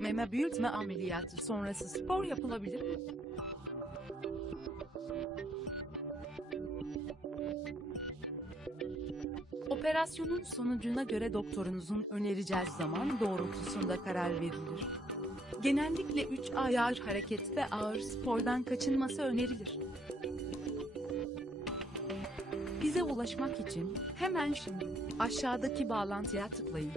Meme büyütme ameliyatı sonrası spor yapılabilir mi? Operasyonun sonucuna göre doktorunuzun önereceği zaman doğrultusunda karar verilir. Genellikle 3 ay ağır hareket ve ağır spordan kaçınması önerilir. Bize ulaşmak için hemen şimdi aşağıdaki bağlantıya tıklayın.